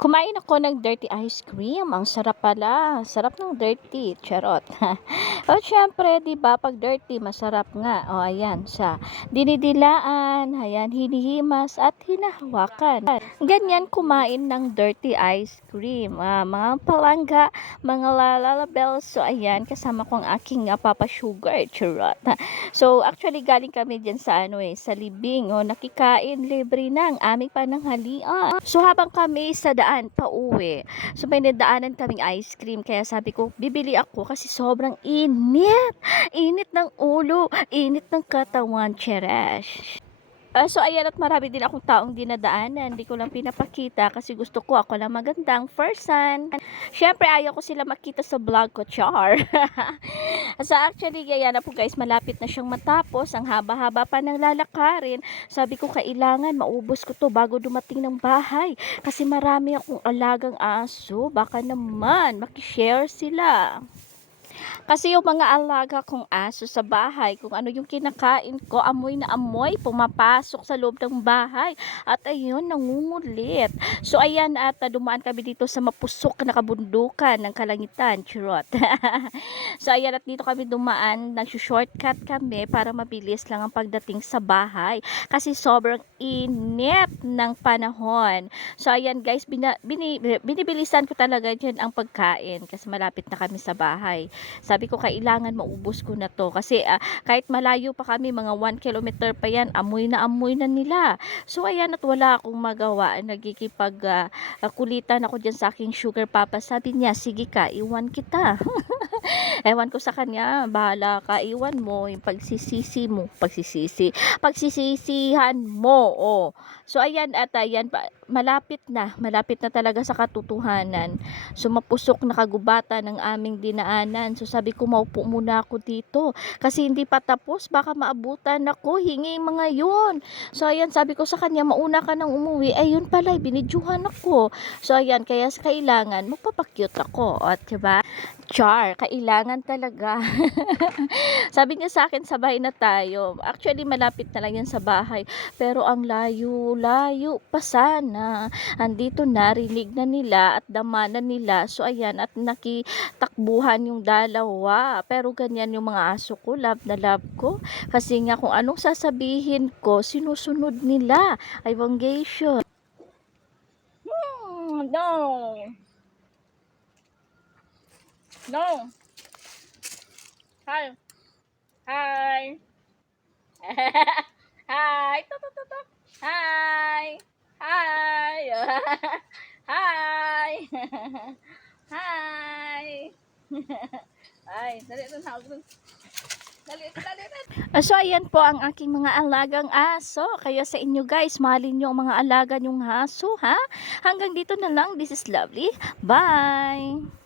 Kumain ako ng dirty ice cream. Ang sarap pala. Sarap ng dirty. Charot. O, syempre, di ba, pag dirty, masarap nga. O, ayan, sa dinidilaan, ayan, hinihimas, at hinahawakan. Ganyan kumain ng dirty ice cream. Mga palangga, mga lalabels. So, ayan, kasama ko ang aking papa sugar. Charot. So, actually, galing kami dyan sa, sa libing. O, nakikain, libre na ang aming pananghalian. So, habang kami sa daan pauwi. So may nadaanan kaming ice cream kaya sabi ko bibili ako kasi sobrang init. Init ng ulo, init ng katawan, cheresh. So ayan at marami din akong taong dinadaanan. Hindi ko lang pinapakita kasi gusto ko ako lang magandang person. Syempre ayaw ko sila makita sa vlog ko, char. So actually kaya na po guys, malapit na siyang matapos. Ang haba-haba pa ng lalakarin. Sabi ko kailangan maubos ko to bago dumating ng bahay. Kasi marami akong alagang aso. Baka naman makishare sila. Kasi yung mga alaga kong aso sa bahay, kung ano yung kinakain ko, amoy na amoy, pumapasok sa loob ng bahay. At ayun, nangungulit. So ayan, at dumaan kami dito sa mapusok na kabundukan ng Kalangitan. Churot. So ayan, at dito kami dumaan, nag-shortcut kami para mabilis lang ang pagdating sa bahay. Kasi sobrang init ng panahon. So ayan guys, binibilisan ko talaga dyan ang pagkain kasi malapit na kami sa bahay. Sabi ko kailangan maubos ko na to kasi kahit malayo pa kami, mga 1 kilometer pa yan, amoy na nila. So ayan, at wala akong magawa. Nagkikipag kulitan ako dyan sa aking sugar papa. Sabi niya, sige ka, iwan kita. Ewan ko sa kanya, bahala ka, iwan mo yung pagsisisihan mo. Oh. So ayan, at ayan, malapit na talaga sa katotohanan. So mapusok na kagubatan ng aming dinaanan. So sabi ko maupo muna ako dito kasi hindi pa tapos, baka maabutan ako, hingi mga yun. So ayan, sabi ko sa kanya, mauna ka nang umuwi. Ayun pala, binidyuhan ako. So ayan, kaya kailangan magpapakyut ako. At diba? Char, kailangan talaga. Sabi niya sa akin, sabay na tayo. Actually, malapit na lang yan sa bahay. Pero ang layo pa sana. Andito narinig na nila at damanan nila. So, ayan, at nakitakbuhan yung dalawa. Pero ganyan yung mga aso ko, love na love ko. Kasi nga kung anong sasabihin ko, sinusunod nila. Ay, banggation. No. No. Hi. Hi. Hi. To. Hi. Hi. Hi. Hi. Ay, dali na hawag dun. Dali. So, ayan po ang aking mga alagang aso. Kaya sa inyo guys, mahalin nyo ang mga alaga nyong aso, ha? Hanggang dito na lang. This is Lovely. Bye!